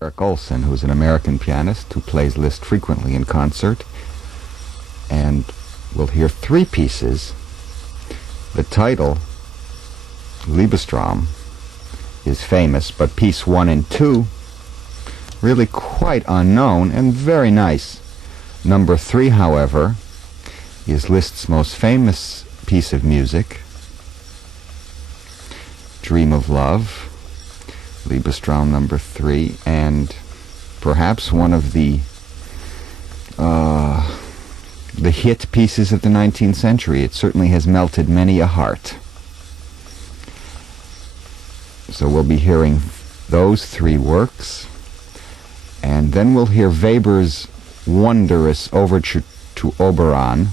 Ohlsson, who's an American pianist who plays Liszt frequently in concert. And we'll hear three pieces. The title, Liebesträume, is famous, but piece 1 and 2, really quite unknown and very nice. Number 3, however, is Liszt's most famous piece of music, Dream of Love, Liebesträume number 3, and perhaps one of the hit pieces of the 19th century. It certainly has melted many a heart. So we'll be hearing those three works, and then we'll hear Weber's wondrous overture to Oberon.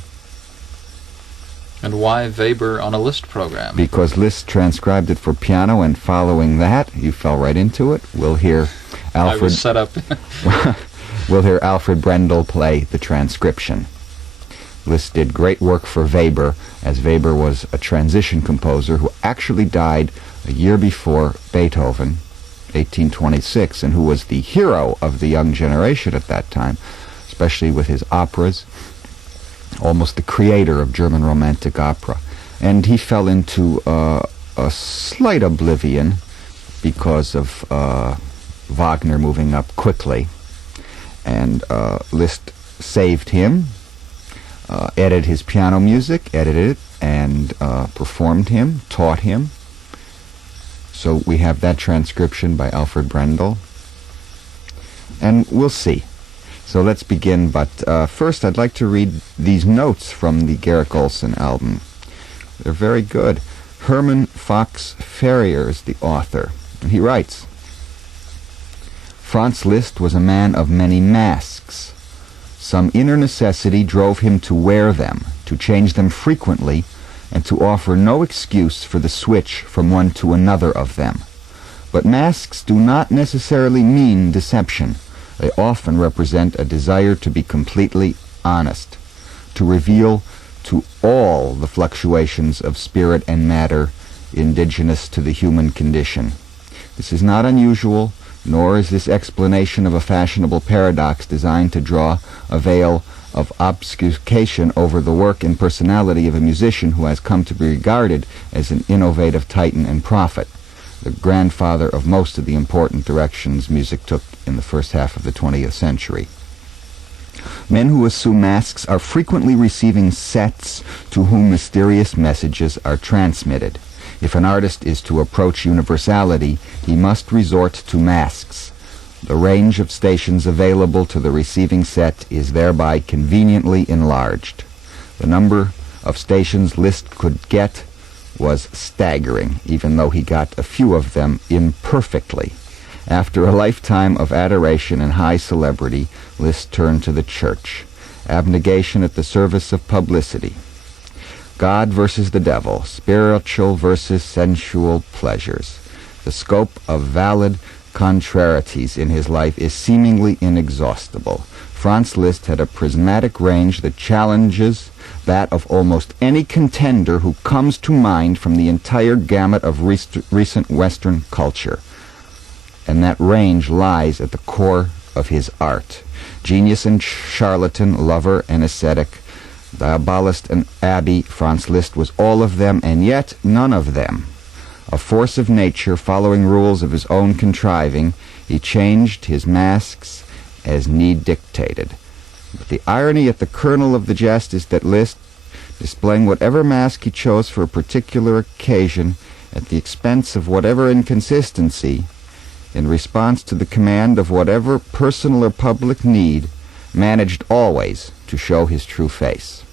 And why Weber on a Liszt program? Because Liszt transcribed it for piano, and following that, you fell right into it. We'll hear Alfred. I was set up. We'll hear Alfred Brendel play the transcription. Liszt did great work for Weber, as Weber was a transition composer who actually died a year before Beethoven, 1826, and who was the hero of the young generation at that time, especially with his operas, almost the creator of German Romantic opera. And he fell into a slight oblivion because of Wagner moving up quickly. And Liszt saved him, edited his piano music, edited it, and performed him, taught him. So we have that transcription by Alfred Brendel. And we'll see. So let's begin, but first I'd like to read these notes from the Garrick Ohlsson album. They're very good. Herman Fox Ferrier is the author. And he writes, Franz Liszt was a man of many masks. Some inner necessity drove him to wear them, to change them frequently, and to offer no excuse for the switch from one to another of them. But masks do not necessarily mean deception. They often represent a desire to be completely honest, to reveal to all the fluctuations of spirit and matter indigenous to the human condition. This is not unusual, nor is this explanation of a fashionable paradox designed to draw a veil of obfuscation over the work and personality of a musician who has come to be regarded as an innovative titan and prophet, the grandfather of most of the important directions music took in the first half of the 20th century. Men who assume masks are frequently receiving sets to whom mysterious messages are transmitted. If an artist is to approach universality, he must resort to masks. The range of stations available to the receiving set is thereby conveniently enlarged. The number of stations Liszt could get was staggering, even though he got a few of them imperfectly. After a lifetime of adoration and high celebrity, Liszt turned to the church. Abnegation at the service of publicity. God versus the devil, spiritual versus sensual pleasures. The scope of valid contrarieties in his life is seemingly inexhaustible. Franz Liszt had a prismatic range that challenges that of almost any contender who comes to mind from the entire gamut of recent Western culture. And that range lies at the core of his art. Genius and charlatan, lover and ascetic, diabolist and abbé, Franz Liszt was all of them, and yet none of them. A force of nature, following rules of his own contriving, he changed his masks as need dictated. But the irony at the kernel of the jest is that Liszt, displaying whatever mask he chose for a particular occasion, at the expense of whatever inconsistency, in response to the command of whatever personal or public need, managed always to show his true face.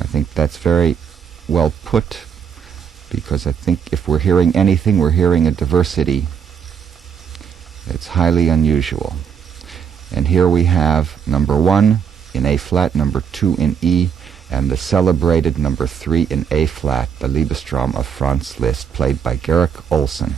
I think that's very well put, because I think if we're hearing anything, we're hearing a diversity that's highly unusual. And here we have number 1 in A flat, number 2 in E, and the celebrated number 3 in A flat, the Liebesträume of Franz Liszt, played by Garrick Ohlsson.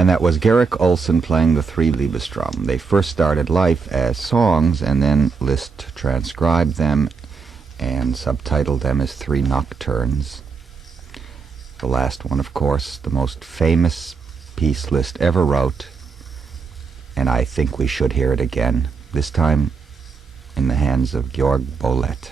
And that was Garrick Ohlsson playing the three Liebesträume. They first started life as songs, and then Liszt transcribed them and subtitled them as three nocturnes. The last one, of course, the most famous piece Liszt ever wrote, and I think we should hear it again, this time in the hands of Georg Bolet.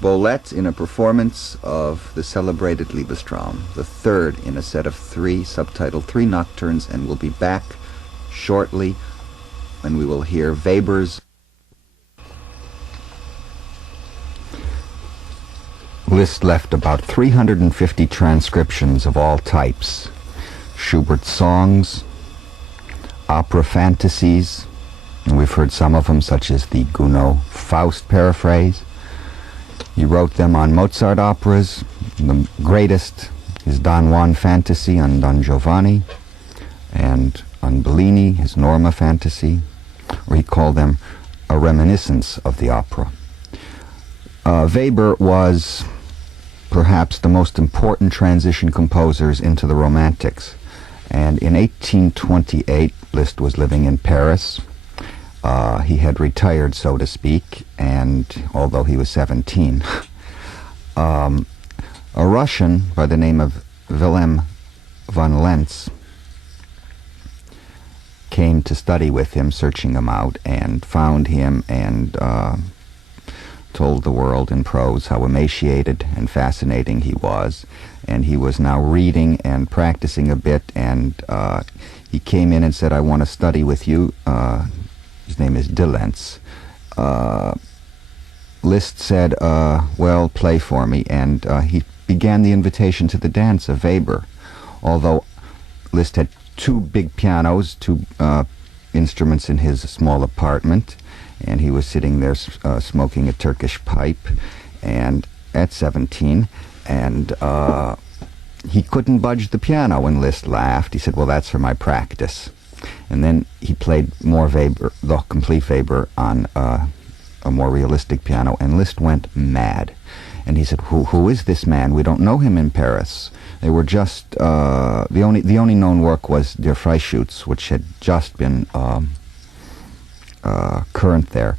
Bolette in a performance of the celebrated Liebesträume, the third in a set of three, subtitled Three Nocturnes, and we'll be back shortly when we will hear Weber's. Liszt left about 350 transcriptions of all types: Schubert songs, opera fantasies, and we've heard some of them, such as the Gounod Faust paraphrase. He wrote them on Mozart operas. The greatest is Don Juan fantasy on Don Giovanni, and on Bellini, his Norma fantasy, or he called them a reminiscence of the opera. Weber was perhaps the most important transition composers into the Romantics. And in 1828, Liszt was living in Paris. He had retired, so to speak, and although he was 17, a Russian by the name of Wilhelm von Lentz came to study with him, searching him out, and found him and told the world in prose how emaciated and fascinating he was. And he was now reading and practicing a bit, and he came in and said, "I want to study with you." His name is Dillentz. Liszt said, "Well, play for me," and he began the invitation to the dance of Weber. Although Liszt had two big pianos, two instruments in his small apartment, and he was sitting there smoking a Turkish pipe, and at 17, and he couldn't budge the piano, and Liszt laughed. He said, "Well, that's for my practice." And then he played more Weber, the complete Weber, on a more realistic piano, and Liszt went mad. And he said, who is this man? We don't know him in Paris. They were just, the only known work was Der Freischütz, which had just been current there.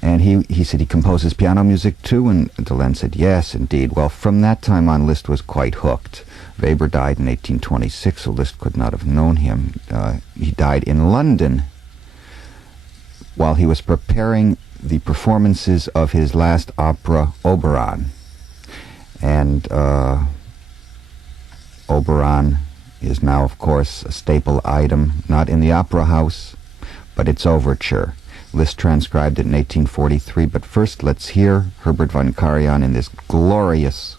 And he said he composes piano music too, and Dillentz said, yes, indeed. Well, from that time on, Liszt was quite hooked. Weber died in 1826, so Liszt could not have known him. He died in London while he was preparing the performances of his last opera, Oberon. And Oberon is now, of course, a staple item, not in the opera house, but its overture. Liszt transcribed it in 1843, but first let's hear Herbert von Karajan in this glorious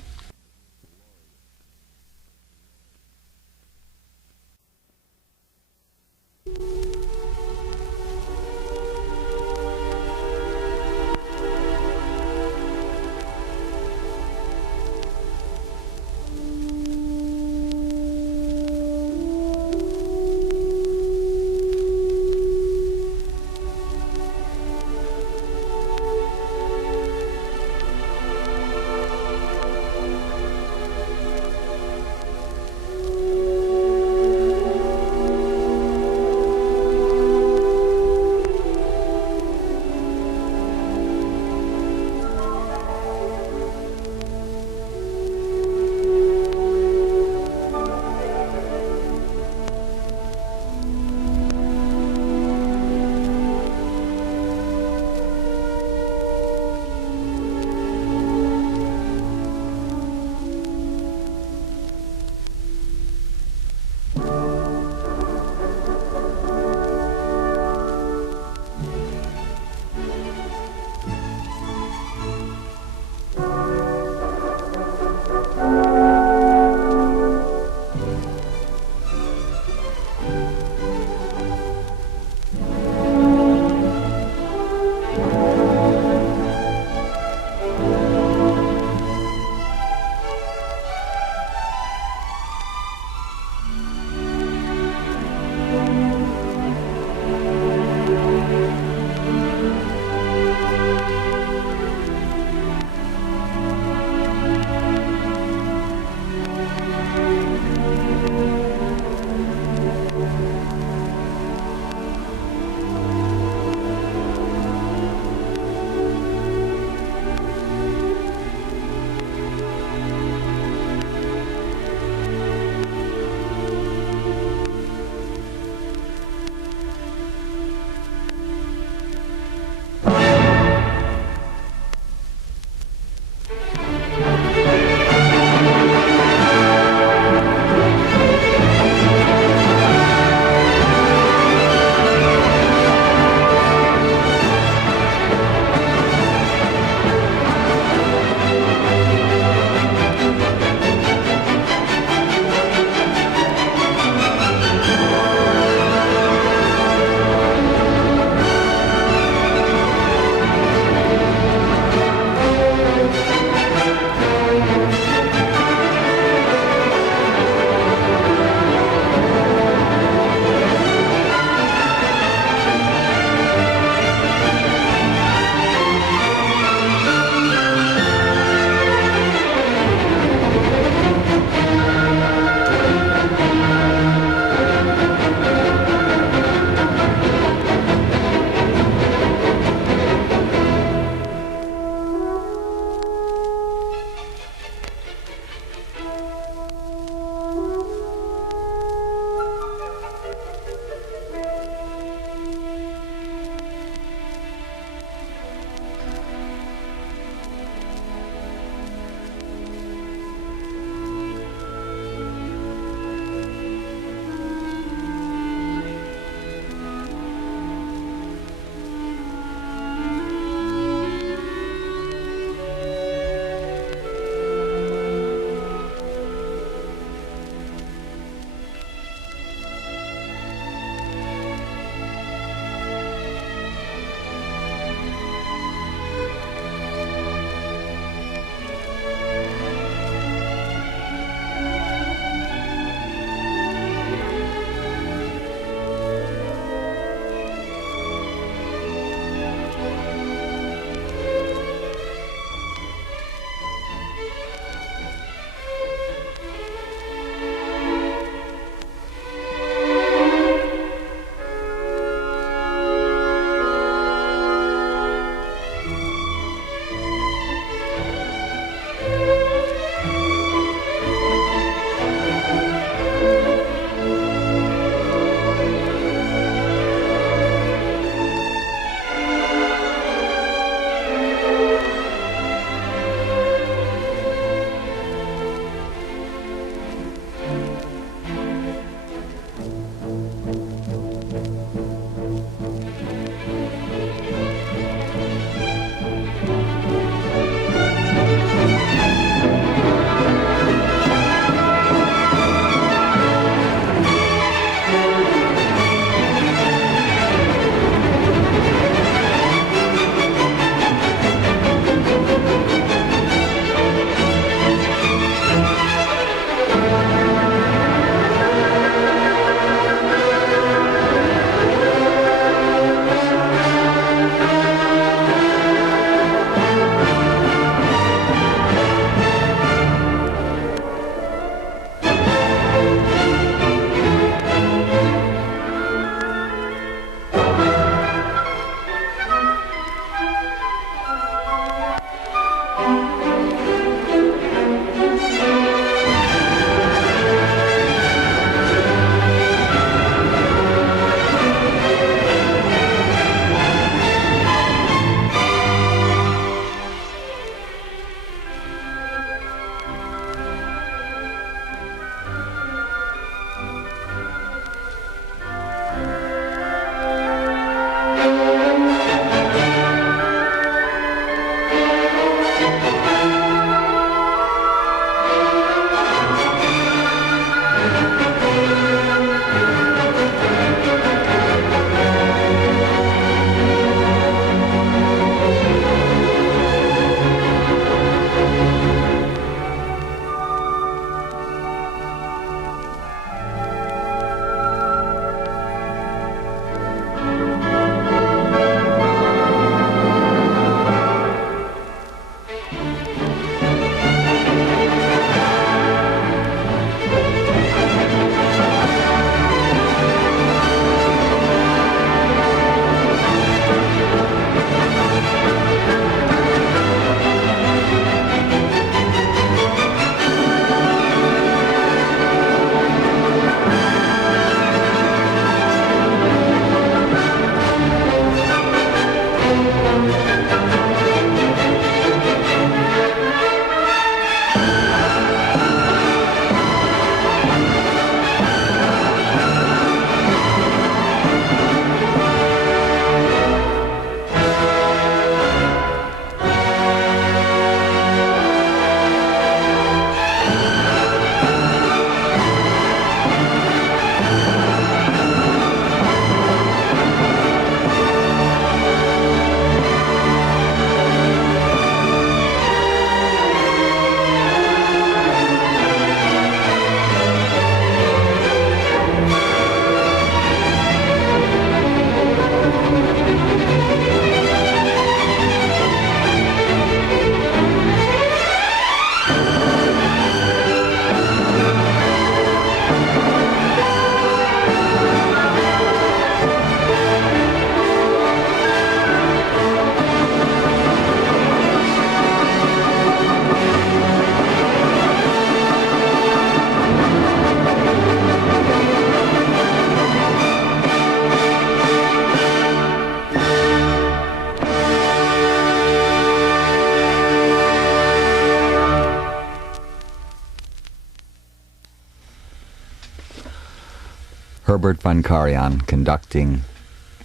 Herbert von Karajan conducting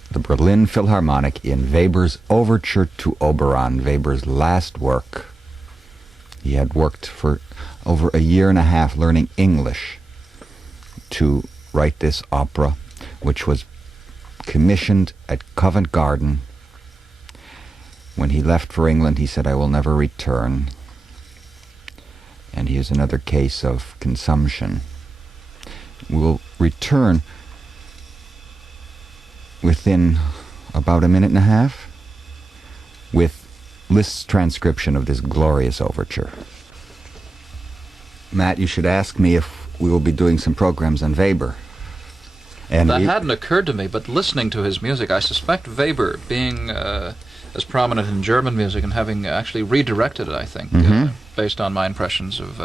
the Berlin Philharmonic in Weber's Overture to Oberon, Weber's last work. He had worked for over a year and a half learning English to write this opera, which was commissioned at Covent Garden. When he left for England, he said, "I will never return." And here's another case of consumption. We will return within about a minute and a half with Liszt's transcription of this glorious overture. Matt, you should ask me if we will be doing some programs on Weber. And that hadn't occurred to me, but listening to his music, I suspect Weber, being as prominent in German music and having actually redirected it, I think, based on my impressions of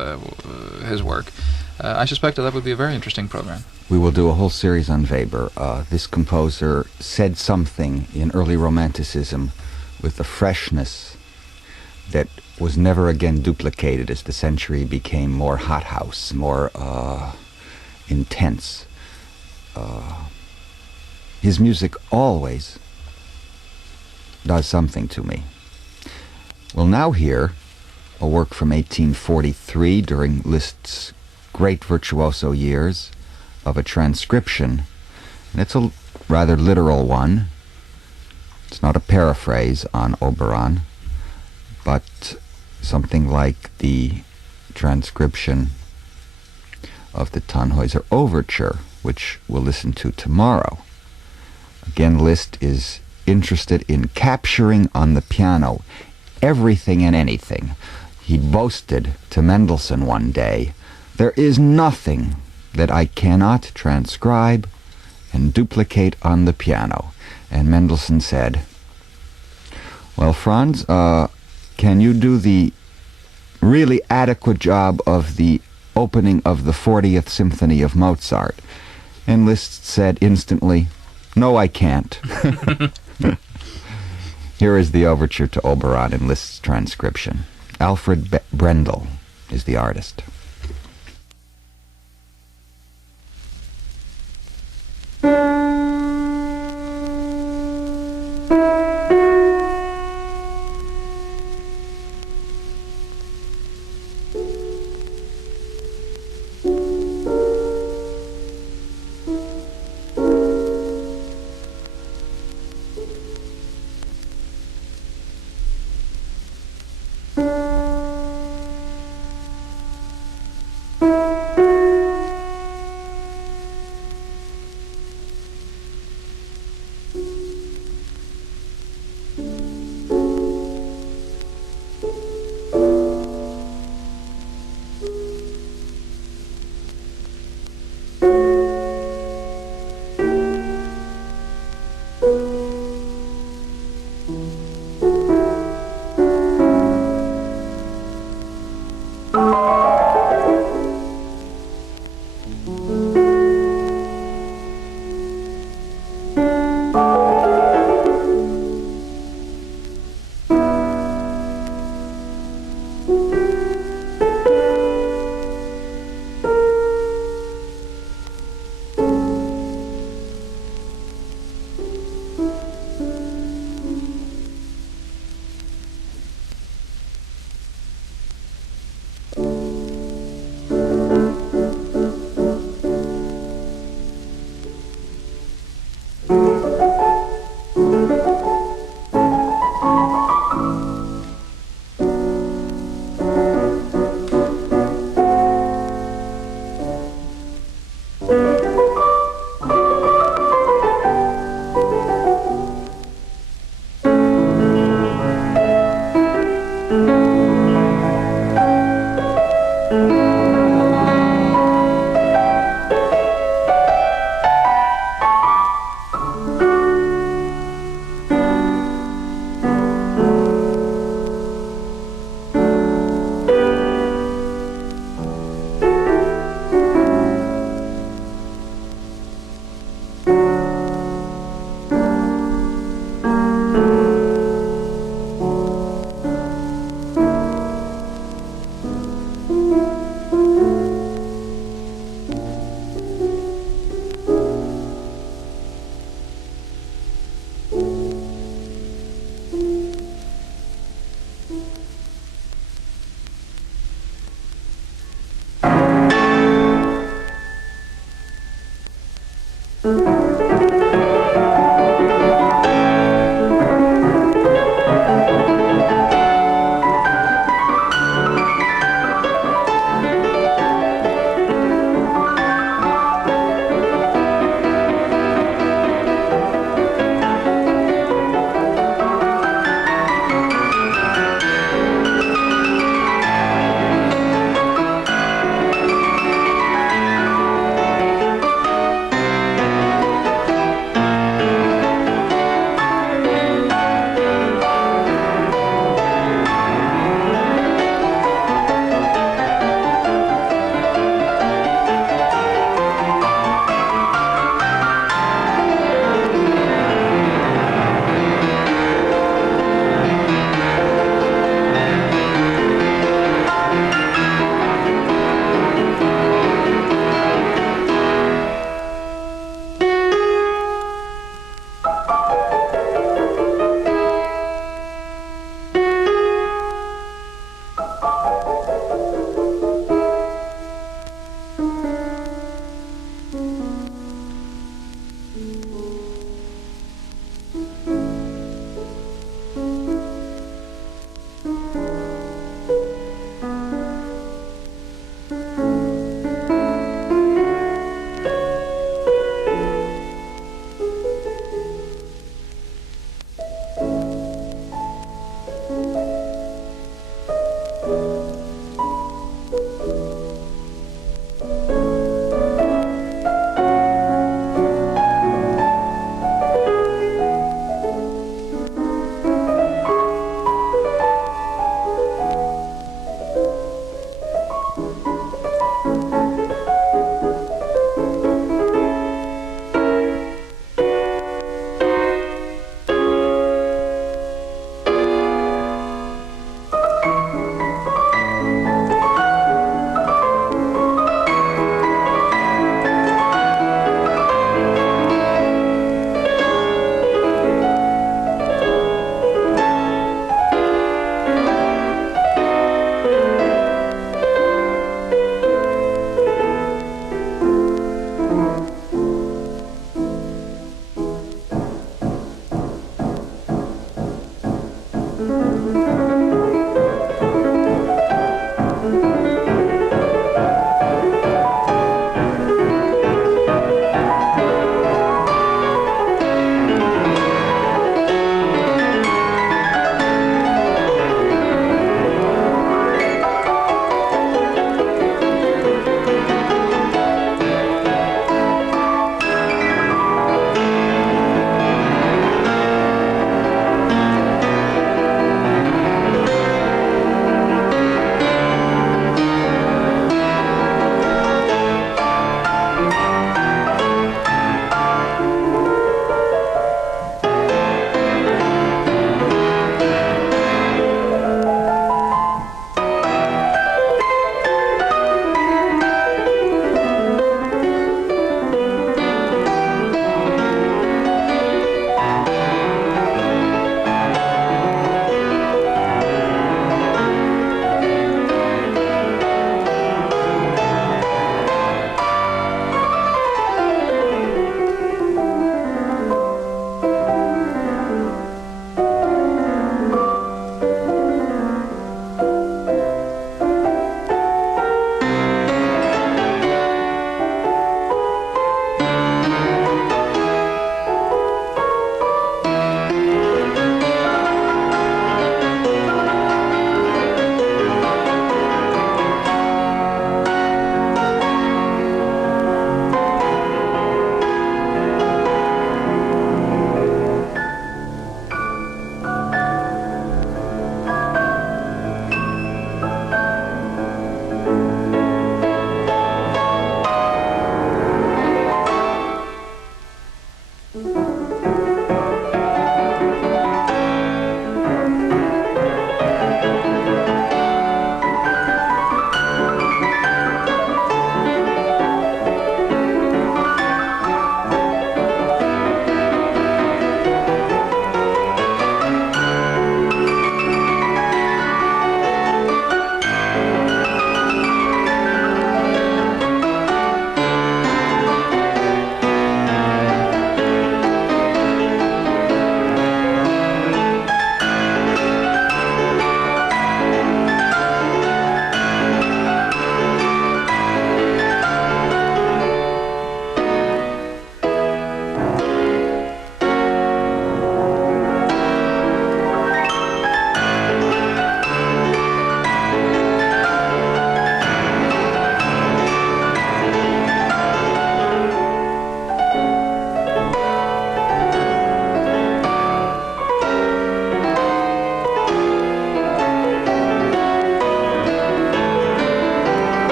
his work, I suspect that would be a very interesting program. We will do a whole series on Weber. This composer said something in early Romanticism with a freshness that was never again duplicated as the century became more hothouse, more intense. His music always does something to me. We'll now hear a work from 1843 during Liszt's great virtuoso years of a transcription. And it's a rather literal one. It's not a paraphrase on Oberon, but something like the transcription of the Tannhäuser Overture, which we'll listen to tomorrow. Again, Liszt is interested in capturing on the piano everything and anything. He boasted to Mendelssohn one day, "There is nothing that I cannot transcribe and duplicate on the piano." And Mendelssohn said, "Well, Franz, can you do the really adequate job of the opening of the 40th Symphony of Mozart?" And Liszt said instantly, "No, I can't." Here is the overture to Oberon in Liszt's transcription. Alfred Brendel is the artist.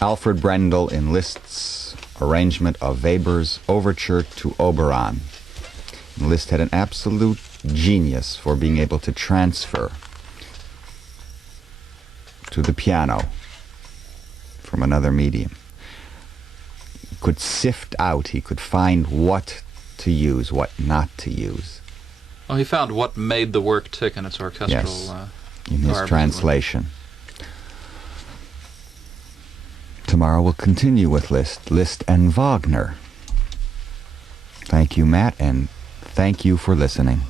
Alfred Brendel in Liszt's arrangement of Weber's overture to Oberon. Liszt had an absolute genius for being able to transfer to the piano from another medium. He could sift out, he could find what to use, what not to use. Well, he found what made the work tick in its orchestral Yes, in his translation. Tomorrow we'll continue with Liszt and Wagner. Thank you, Matt, and thank you for listening.